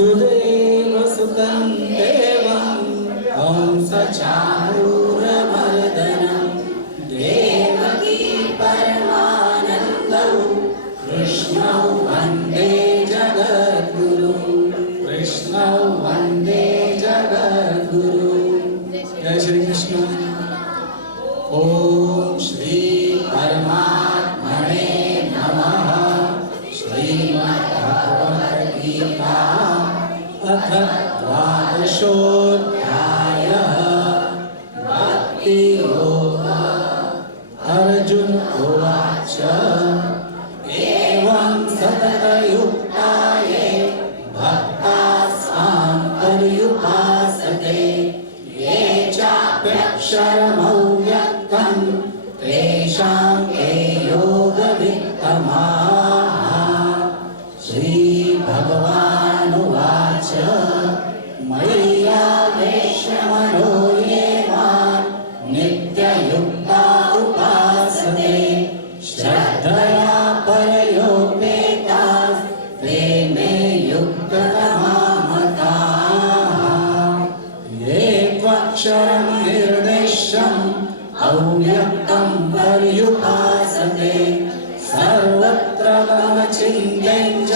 सुदेवसुतं देवं कंसचाणूरमर्दनं देवकी परमानन्दं कृष्णौ वन्दे जगद्गुरुं कृष्णौ वन्दे जगद्गुरुं। जय श्री कृष्ण। ओम श्री परमात्मने नमः। श्रीमद्भगवद्गीता अथ द्वादशोऽध्यायः। भक्तियोगः। अर्जुन उवाच एवं सततयुक्ता ये भक्तास्त्वां पर्युपासते ये चाप्यक्षरमव्यक्तं तेषां के योगवित्तमाः। श्रीभगवानुवाच मय्यावेश्य मनो ये मां नित्ययुक्ता उपासते श्रद्धया परयोपेताः ते मे युक्ततमा मताः। ये त्वक्षरं निर्देशम् अव्यक्तं पर्युपासते सर्वत्र गमचिन्त्यं च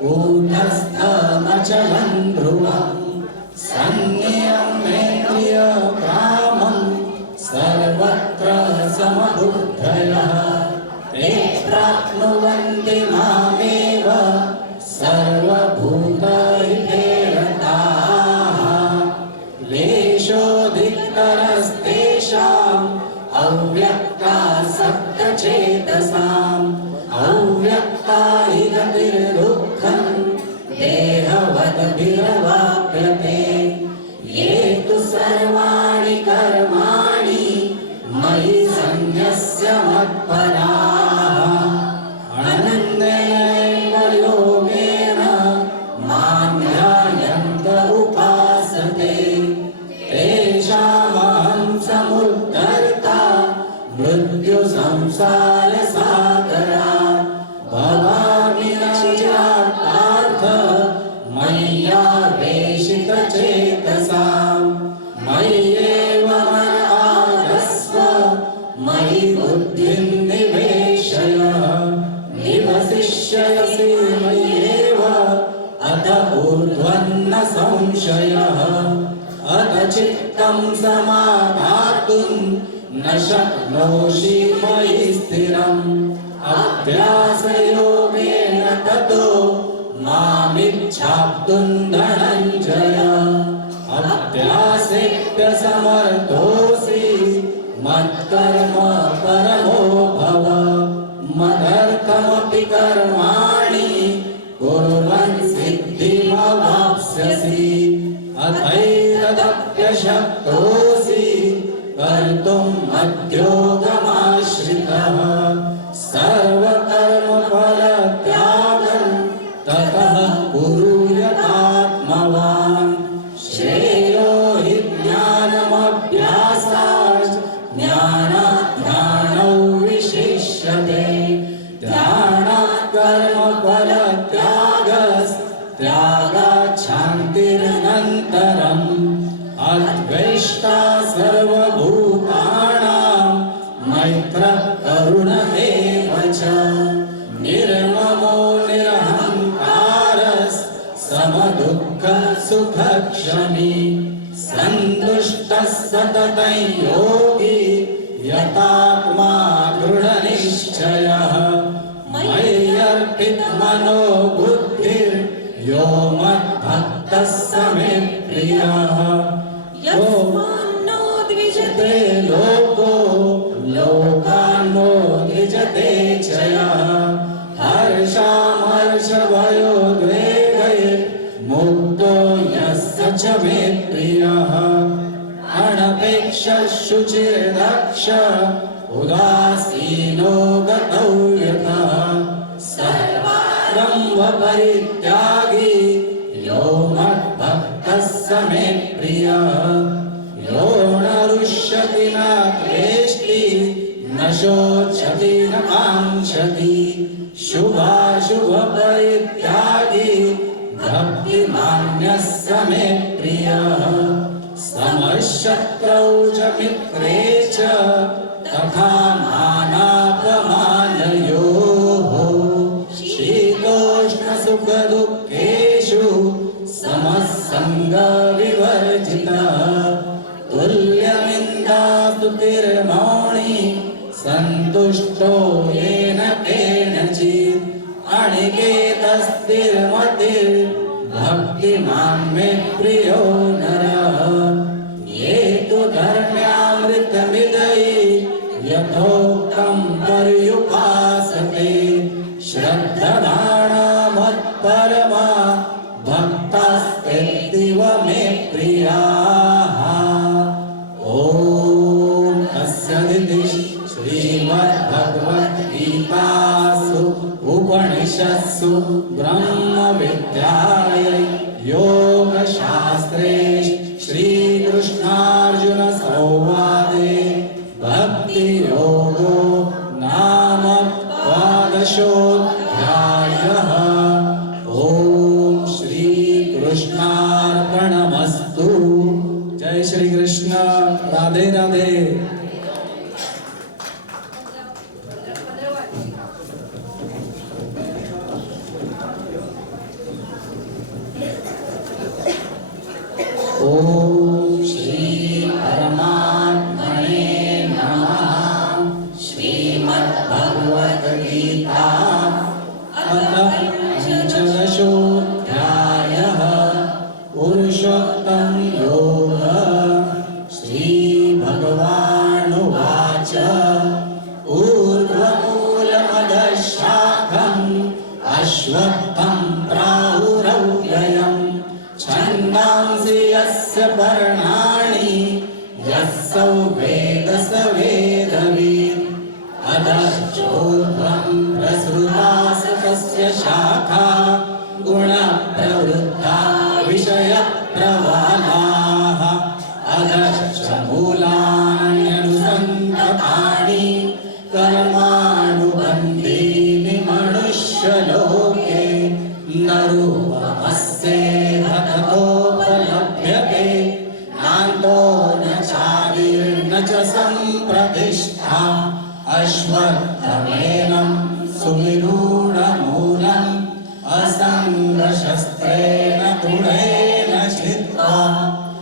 कूटस्थमचलं ध्रुवम् संज्ञेयमेन्द्रियग्रामं सर्वत्र समबुद्धयः ते प्राप्नुवन्ति मामेव सर्वभूतहिते रताः। क्लेशोऽधिकतरस्तेषाम् अव्यक्तासक्तचेतसाम् अव्यक्ता हि गतिर्दुःखं देहवद्भिरवाप्यते। ये तु सर्वाणि कर्माणि मयि सन्न्यस्य मत्पराः अनन्येनैव योगेन मां ध्यायन्त उपासते तेषामहं समुद्धर्ता मृत्युसंसारसागरात् भवामि न चिरात् पार्थ मय्यावेशितचेतसाम्। मय्येव मन आधत्स्व मयि बुद्धिं निवेशय निवसिष्यसि मय्येव अत ऊर्ध्वन्न संशयः। अथ चित्तं समाधातुं न शक्नोषि मयि स्थिरम् अभ्यासयोगेन ततो मामिच्छाप्तुं धनञ्जय। अभ्यासेऽप्यसमर्थोऽसि मत्कर्म परमो भव मदर्थमपि कर्माणि कुर्वन् सिद्धिमवाप्स्यसि। अथैतदप्यशक्तोऽसि कर्तुं मद्योगमाश्रितः सर्वकर्मफलत्यागं ततः कुरु यथात्मवान्। श्रेयो हि ज्ञानमभ्यासात् ज्ञानात् ध्यानौ विशिष्यते ध्यानात् कर्मफलत्यागात् शान्तिरनन्तरम्। अद्वेष्टा सर्वभूतानां मैत्रः करुण एव च निर्ममो निरहङ्कारः समदुःखसुखक्षमी सन्तुष्टः सततं योगी यतात्मा दृढनिश्चयः। मय्यर्पितमनो बुद्धिर्यो मद्भक्तः स मे प्रियः। यो मान्नो द्विजते लोको लोकान्नो द्विजते च यः हर्षामर्षभयोद्वेगैर्मुक्तो यः स च मे प्रियः। अनपेक्षः शुचिर्दक्ष उदासीनो गतौ यतः सर्वारम्भपरित्यागी यो मद्भक्तः स मे प्रियः। यो न रुष्यति न द्वेष्टि न शोचति न काङ्क्षति शुभाशुभ परित्यागी भक्तिमान् च मित्रे च तथा मानापमानयोः शीतोष्णसुखदुःखेषु समसङ्गविवर्जितः तुल्यनिन्दास्तुतिर्मौनी सन्तुष्टो येन केनचित् अनिकेतस्थिरमतिर्भक्तिमान् मे प्रियो नरः ये तु धर्म्यामृतमिदये यथोक्तं पर्युपासते श्रद्धदाना मत्परमा भक्तास्तेऽतीव मे प्रियाः ॐ तस्सदिति श्रीमद्भगवद्गीतासु उपनिषत्सु ब्रह्मविद्यायै योगशास्त्रे श्रीकृष्णार्जुनसंवादे भक्तियोगो नाम द्वादशोऽध्यायः ॐ श्रीकृष्णार्पणमस्तु। जय श्री कृष्ण। राधे राधे। ओम श्री परमात्मने नमः। श्रीमद्भगवद्गीता अथ पंचदशोऽध्यायः पुरुषोत्तम योगः। श्रीभगवानुवाच ऊर्ध्वमूलमधः शाखम् अश्वत्थं प्राहुरव्ययम् छन्दांसि यस्य पर्णानि यस्सौ वेद स वेदवित् अधश्चोर्ध्वं प्रसृतास् तस्य शाखा गुणप्रवृद्धा विषयप्रवालाः अधश्च मूलान्यनुसन्ततानि कर्मानुबन्धीनि मनुष्यलोके न रूपमस्येह ततोपलभ्यते नान्तो न चादिर्न च सम्प्रतिष्ठा अश्वत्थमेनं सुविरूढमूलम् असङ्गशस्त्रेण दृढेन छित्त्वा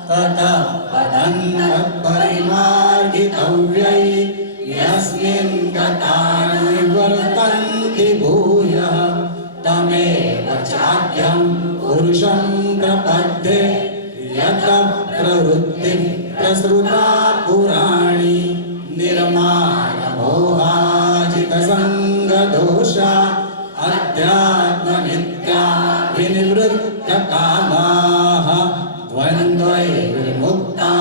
ततः पदं तत्परिमार्गितव्यै यस्मिन् गता निवर्तन्ति भूयः तमेव चाद्यं पुरुषं प्रपद्ये यतः प्रवृत्तिः प्रसृता पुराणी निर्माणमोहाजितसङ्गदोषा अध्यात्मनित्या विनिवृत्तकामाः द्वन्द्वैर्विमुक्ता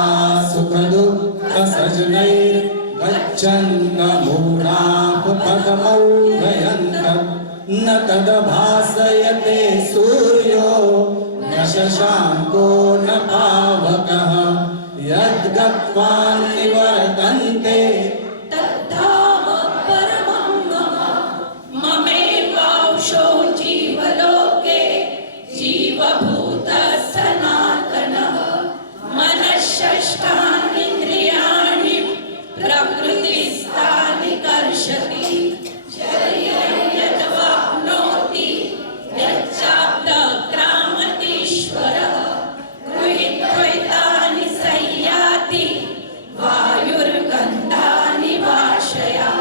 सुखदुःखसजनैर्गच्छन्तमूढाः पदमौघयन्तः न तदभासयते सूर्यो न शशाङ्को न पावकः यद्गत्वा निवर्तन्ते तद्धाम परमं मम ममेवांशो जीवलोके जीवभूतः सनातनः मनःषष्ठानीन्द्रियाणि प्रकृतिस्थानि कर्षति शरीरं यद्वाप्नोति यच्चाप्तक्रामतीश्वरः गृहीत्वैतानि संयाति वायुर्गन्धानि वाशया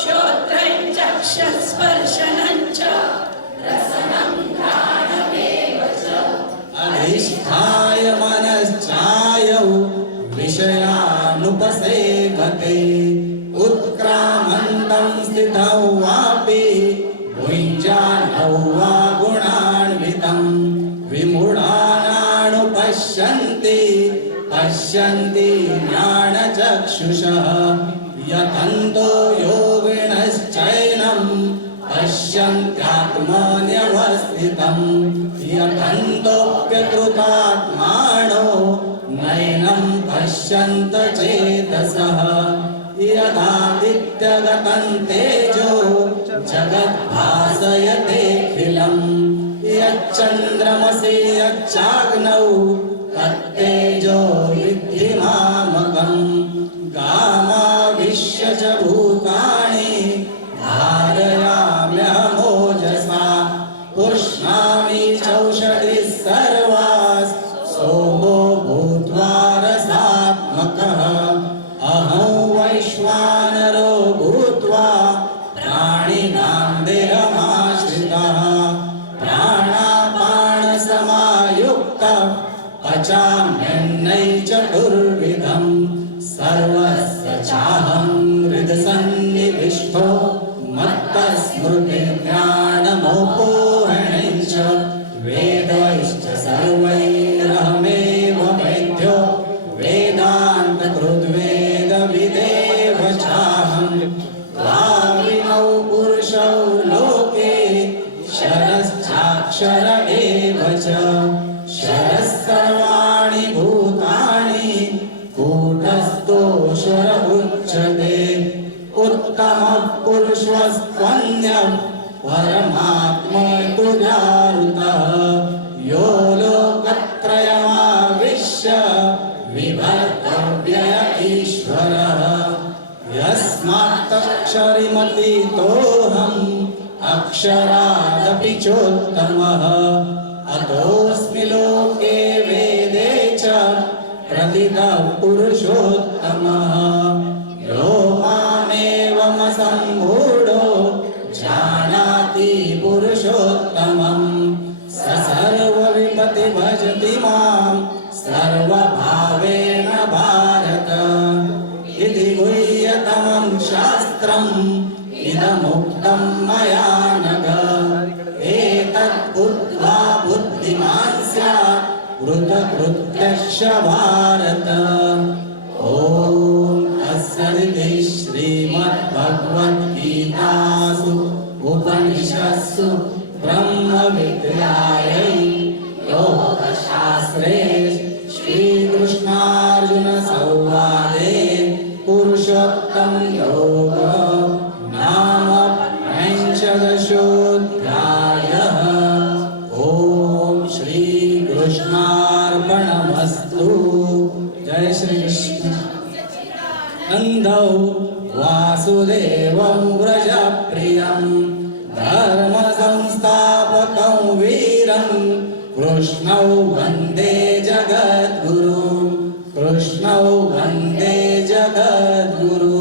श्रोत्रं चक्षुस्पर्शनं च रसनं घ्राणमेव च अधिष्ठाय मनश्चायौ विषयानुपसेवते उत्क्रामन्तं स्थितौ वापि भुञ्जानौ वा गुणान्वितं विमूढानानुपश्यन्ति पश्यन्ति ज्ञानचक्षुषः यतन्तो योगिनश्चैनं पश्यन्त्यात्मन्यवस्थितं यतन्तोऽप्यकृतात्मानो नैनं पश्यन्त चेतसः यदादित्यगतं तेजो जगद्भासयतेऽखिलं यच्चन्द्रमसि यच्चाग्नौ तत्तेजो विद्धि मामकम् वैश्वानरो भूत्वा प्राणिनां देहमाश्रितः प्राणापानसमायुक्तः पचाम्यन्नैचतुर्विधम् सर्वस्य चाहं हृदसन्निविष्टो मत्तस्मृतिज्ञानमोपोहणै च वेदैश्च सर्वैरहमेव वैद्यो वेदान्तकृद्वेदविदेव चाहं द्वाविमौ पुरुषौ लोके क्षरश्चाक्षर एव च क्षरः सर्वाणि भूतानि कूटस्थोऽक्षर उच्यते उत्तमः पुरुषस्त्वन्यः परमात्मतुर्यावृतः यो लोकत्रयमाविश्य विभर्तव्य ईश्वरः यस्मात्तक्षरिमतीतोऽहम् अक्षरादपि चोत्तमः अतोऽस्मि लोके वेदे च प्रतितः पुरुषोत्तमः यो मामेवमसम्मूढो जानाति पुरुषोत्तमम् स सर्वविपति भजति मां सर्वभावेन भारत इति गुह्यतमं शास्त्रम् इदमुक्तं मया नघ एतत् बुद्ध्वा बुद्धिमान् स्यात् कृतकृत्यश्च भारत ॐ तत्सदिति श्रीमद्भगवद्गीतासु उपनिषत्सु ब्रह्मविद्यायै योगशास्त्रे श्रीकृष्णार्जुनसंवादे पुरुषोत्तमयोगः नाम पञ्चदशोऽध्यायः ॐ श्रीकृष्णार्पणमस्तु जय श्रीकृष्ण नन्दौ वासुदेवं व्रजप्रियं धर्मसंस्थापकं वीरं कृष्णौ वन्दे जगद्गुरुं कृष्णौ वन्दे जगद्गुरुं